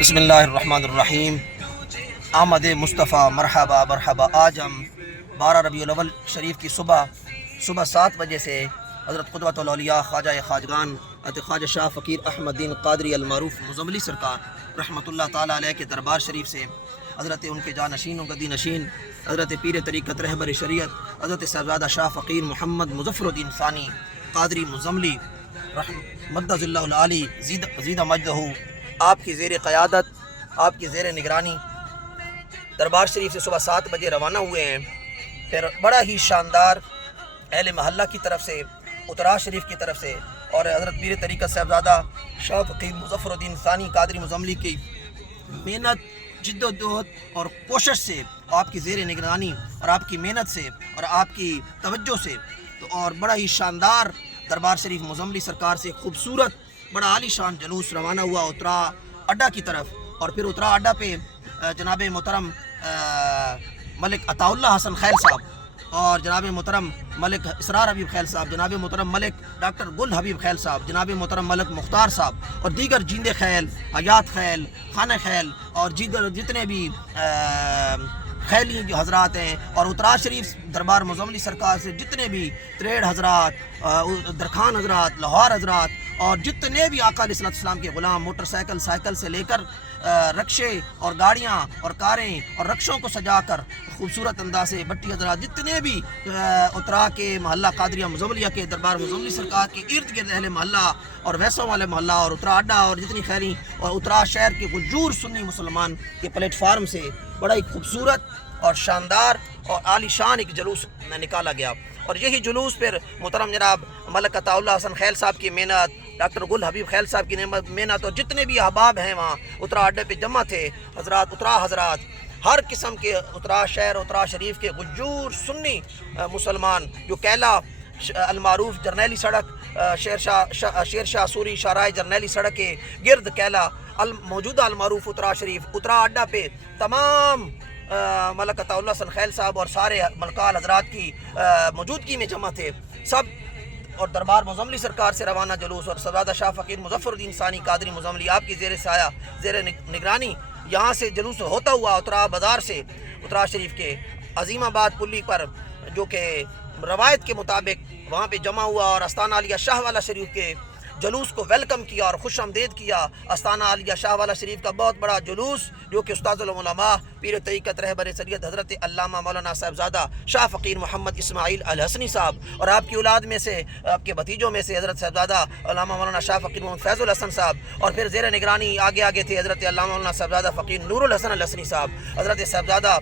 بسم اللہ الرحمن الرحیم۔ آمد مصطفیٰ مرحبا مرحبا۔ آج ہم 12 ربیع الاول شریف کی صبح 7 بجے سے حضرت قدوۃ الاولیاء خواجہ خواجگان حضرت خواجہ شاہ فقیر احمد دین قادری المعروف مزملی سرکار رحمۃ اللہ تعالیٰ علیہ کے دربار شریف سے حضرت ان کے جانشین و گدی نشین حضرت پیر طریقت رہبر شریعت حضرت صاحبزادہ شاہ فقیر محمد مظفر الدین ثانی قادری مزملی مدد اللہ العالی زید مجدہ، آپ کی زیر قیادت، آپ کی زیر نگرانی دربار شریف سے صبح 7 بجے روانہ ہوئے ہیں۔ پھر بڑا ہی شاندار اہل محلہ کی طرف سے، اترا شریف کی طرف سے اور حضرت پیر طریقت صاحبزادہ شاہ فقیر مظفر الدین ثانی قادری مزملی کی محنت، جد و جہد اور کوشش سے، آپ کی زیر نگرانی اور آپ کی محنت سے اور آپ کی توجہ سے اور بڑا ہی شاندار دربار شریف مزملی سرکار سے خوبصورت بڑا عالی شان جلوس روانہ ہوا اترا اڈا کی طرف۔ اور پھر اترا اڈا پہ جناب محترم ملک عطا اللہ حسن خیل صاحب اور جناب محترم ملک اسرار حبیب خیل صاحب، جناب محترم ملک ڈاکٹر گل حبیب خیل صاحب، جناب محترم ملک مختار صاحب اور دیگر جیندے خیل، حیات خیل، خانہ خیل اور دیگر جتنے بھی خیلی جو حضرات ہیں اور اترا شریف دربار مزملی سرکار سے جتنے بھی تریڑ حضرات، درخان حضرات، لاہور حضرات اور جتنے بھی آقا علیہ السلام کے غلام موٹر سائیکل سے لے کر رکشے اور گاڑیاں اور کاریں اور رکشوں کو سجا کر خوبصورت انداز سے بٹی حضرات جتنے بھی اترا کے محلہ قادریہ مزملیہ کے دربار مزملی سرکار کے ارد گرد اہل محلہ اور ویسوں والے محلہ اور اترا اڈا اور جتنی خیری اور اترا شہر کے غجور سنی مسلمان کے پلیٹ فارم سے بڑا ہی خوبصورت اور شاندار اور عالی شان ایک جلوس نکالا گیا۔ اور یہی جلوس پھر محترم جناب ملک عطا اللہ حسن خیل صاحب کی محنت، ڈاکٹر گل حبیب خیل صاحب کی محنت اور جتنے بھی احباب ہیں وہاں اترا اڈے پہ جمع تھے حضرات، اترا حضرات ہر قسم کے اترا شہر اترا شریف کے غجور سنی مسلمان جو کیلا المعروف جرنیلی سڑک شیر شاہ سوری شاہراہ جرنیلی سڑک کے گرد کیلا موجودہ المعروف اترا شریف اترا اڈا پہ تمام ملک عطا اللہ حسن خیل صاحب اور سارے ملکال حضرات کی موجودگی میں جمع تھے سب، اور دربار مزملی سرکار سے روانہ جلوس اور صاحبزادہ شاہ فقیر مظفر الدین ثانی قادری مزملی آپ کی زیر سایہ زیر نگرانی یہاں سے جلوس ہوتا ہوا اترا بازار سے اترا شریف کے عظیم آباد پلی پر، جو کہ روایت کے مطابق وہاں پہ جمع ہوا اور استانہ عالیہ شاہ والا شریف کے جلوس کو ویلکم کیا اور خوش آمدید کیا۔ استانہ عالیہ شاہ والا شریف کا بہت بڑا جلوس جو کہ استاد العلماء پیر طریقت رہبر شریعت حضرت علامہ مولانا صاحبزادہ شاہ فقیر محمد اسماعیل الحسنی صاحب اور آپ کی اولاد میں سے، آپ کے بھتیجوں میں سے حضرت صاحبزادہ علامہ مولانا شاہ فقیر محمد فیض الحسن صاحب اور پھر زیر نگرانی آگے تھے حضرت علامہ مولانا صاحبزادہ فقیر نور الحسن الحسنی صاحب، حضرت صاحبزادہ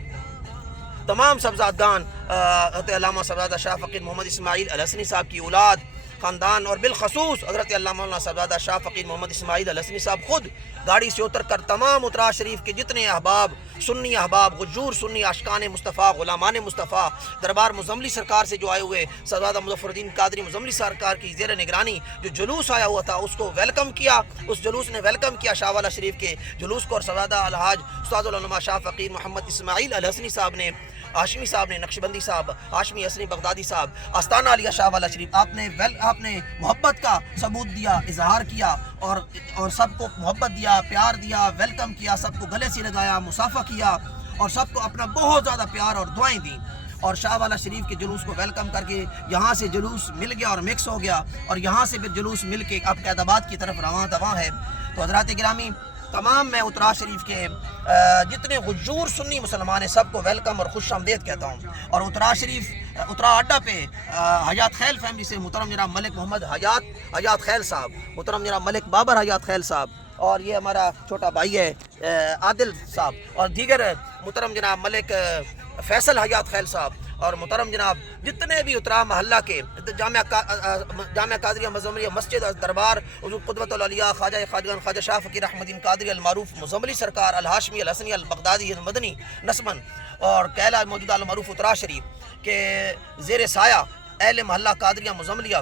تمام صاحبزادگان حضرت علامہ صاحبزادہ شاہ فقیر محمد اسماعیل الحسنی صاحب کی اولاد خاندان اور بالخصوص حضرت علامہ مولانا صاحبزادہ شاہ فقیر محمد اسماعیل الحسنی صاحب خود گاڑی سے اتر کر تمام اترا شریف کے جتنے احباب، سنی احباب، غجور سنی عاشقان مصطفیٰ، غلامان مصطفیٰ دربار مزملی سرکار سے جو آئے ہوئے صاحبزادہ مظفر الدین قادری مزملی سرکار کی زیر نگرانی جو جلوس آیا ہوا تھا اس کو ویلکم کیا، اس جلوس نے ویلکم کیا شاہ والا شریف کے جلوس کو، اور صاحبزادہ الحاج استاد العلماء شاہ فقیر محمد اسماعیل الحسنی صاحب نے، ہاشمی صاحب نے، نقشبندی صاحب، ہاشمی حسنی بغدادی صاحب، آستانہ عالیہ شاہ والا شریف، آپ نے محبت کا ثبوت دیا، اظہار کیا اور سب کو محبت دیا، پیار دیا، ویلکم کیا، سب کو گلے سے لگایا، مصافحہ کیا اور سب کو اپنا بہت زیادہ پیار اور دعائیں دیں، اور شاہ والا شریف کے جلوس کو ویلکم کر کے یہاں سے جلوس مل گیا اور مکس ہو گیا اور یہاں سے پھر جلوس مل کے اب قید آباد کی طرف رواں دواں ہے۔ تو حضرات گرامی تمام میں اترا شریف کے جتنے غجور سنی مسلمان ہیں سب کو ویلکم اور خوش آمدید کہتا ہوں۔ اور اترا شریف اترا اڈا پہ حیات خیل فیملی سے محترم جناب ملک محمد حیات خیل صاحب، محترم جناب ملک بابر حیات خیل صاحب اور یہ ہمارا چھوٹا بھائی ہے عادل صاحب اور دیگر محترم جناب ملک فیصل حیات خیل صاحب اور محترم جناب جتنے بھی اترا محلہ کے جامعہ قادریہ مزملیہ مسجد دربار حضور قدوۃ الاولیاء خواجہ خواجگان خواجہ شاہ فقیر احمد دین قادری المعروف مزملی سرکار الہاشمی الحسنی البغدادی المدنی نسبن اور کیلا موجودہ المعروف اترا شریف کے زیر سایہ اہل محلہ قادریہ مزملیہ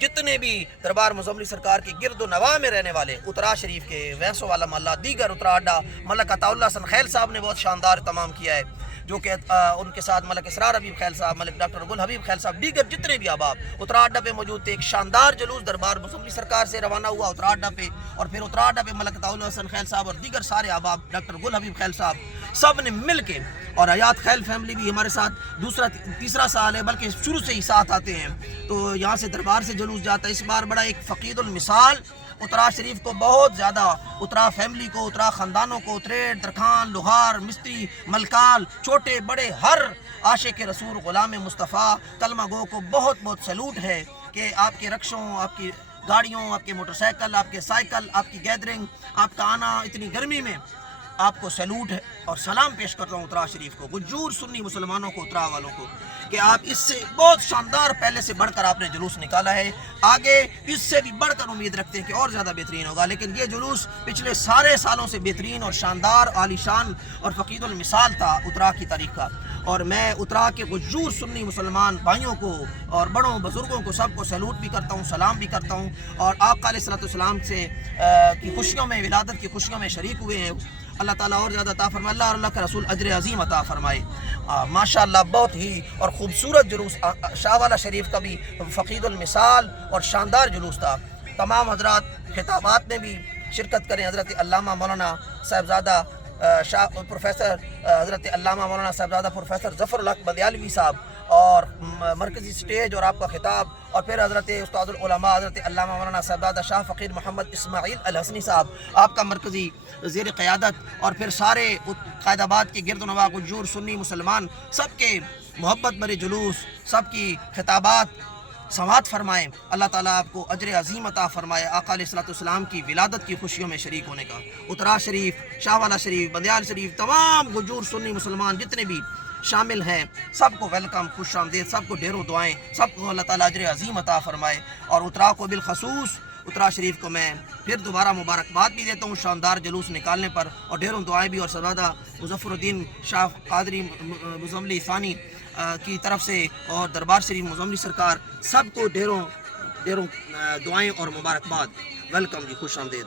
جتنے بھی دربار مزملی سرکار کے گرد و نواح میں رہنے والے اترا شریف کے ویسوں والا محلہ، دیگر اترا اڈا ملک عطا اللہ حسن خیل صاحب نے بہت شاندار تمام کیا ہے، جو کہ ان کے ساتھ ملک اسرار حبیب خیل صاحب، ملک ڈاکٹر گل حبیب خیل صاحب، دیگر جتنے بھی احباب اترا اڈا پہ موجود تھے. ایک شاندار جلوس دربار مسملی سرکار سے روانہ ہوا اترا اڈا پہ، اور پھر اترا اڈا پہ ملک طاول حسن خیل صاحب اور دیگر سارے احباب، ڈاکٹر گل حبیب خیل صاحب، سب نے مل کے، اور حیات خیل فیملی بھی ہمارے ساتھ تیسرا سال ہے، بلکہ شروع سے ہی ساتھ آتے ہیں. تو یہاں سے دربار سے جلوس جاتا ہے. اس بار بڑا ایک فقید المثال اترا شریف کو بہت زیادہ، اترا فیملی کو، اترا خاندانوں کو، تریڑ، درخان، لوہار، مستری، ملکال، چھوٹے بڑے، ہر عاشق رسول غلام مصطفیٰ کلمہ گو کو بہت بہت سلوٹ ہے کہ آپ کے رکشوں، آپ کی گاڑیوں، آپ کے موٹر سائیکل، آپ کے سائیکل، آپ کی گیدرنگ، آپ کا آنا اتنی گرمی میں، آپ کو سیلوٹ ہے اور سلام پیش کرتا ہوں اترا شریف کو، گجور سنی مسلمانوں کو، اترا والوں کو، کہ آپ اس سے بہت شاندار پہلے سے بڑھ کر آپ نے جلوس نکالا ہے. آگے اس سے بھی بڑھ کر امید رکھتے ہیں کہ اور زیادہ بہترین ہوگا، لیکن یہ جلوس پچھلے سارے سالوں سے بہترین اور شاندار، عالی شان اور فقید المثال تھا اترا کی تاریخ کا. اور میں اترا کے گجور سنی مسلمان بھائیوں کو اور بڑوں بزرگوں کو سب کو سیلوٹ بھی کرتا ہوں، سلام بھی کرتا ہوں، اور آقا علیہ الصلوۃ والسلام سے کی خوشیوں میں، ولادت کی خوشیوں میں شریک ہوئے ہیں. اللہ تعالیٰ اور زیادہ عطا فرمائے، اللہ اور اللہ کے رسول اجر عظیم عطا فرمائے. ماشاءاللہ بہت ہی اور خوبصورت جلوس شاہ والا شریف کا بھی فقید المثال اور شاندار جلوس تھا. تمام حضرات خطابات میں بھی شرکت کریں. حضرت علامہ مولانا صاحبزادہ پروفیسر حضرت علامہ مولانا صاحبزادہ پروفیسر ظفر الحق بدیالوی صاحب، اور مرکزی سٹیج اور آپ کا خطاب، اور پھر حضرت استاد العلماء حضرت علامہ مولانا صاحبزادہ شاہ فقیر محمد اسماعیل الحسنی صاحب، آپ کا مرکزی زیر قیادت، اور پھر سارے قائد آباد کے گرد و نواح گجور سنی مسلمان سب کے محبت بھرے جلوس، سب کی خطابات سماعت فرمائیں. اللہ تعالیٰ آپ کو اجر عظیم عطا فرمائے آقا علیہ الصلوۃ والسلام کی ولادت کی خوشیوں میں شریک ہونے کا. اترا شریف، شاہ والا شریف، بندیال شریف، تمام گجور سنی مسلمان جتنے بھی شامل ہیں سب کو ویلکم، خوش آمدید، سب کو ڈھیروں دعائیں، سب کو اللہ تعالیٰ اجر عظیم عطا فرمائے. اور اترا کو بالخصوص، اترا شریف کو میں پھر دوبارہ مبارکباد بھی دیتا ہوں شاندار جلوس نکالنے پر، اور ڈھیروں دعائیں بھی. اور صاحبزادہ مظفر الدین شاہ قادری مزملی ثانی کی طرف سے اور دربار شریف مزملی سرکار، سب کو ڈھیروں دعائیں اور مبارکباد. ویلکم جی، خوش آمدید.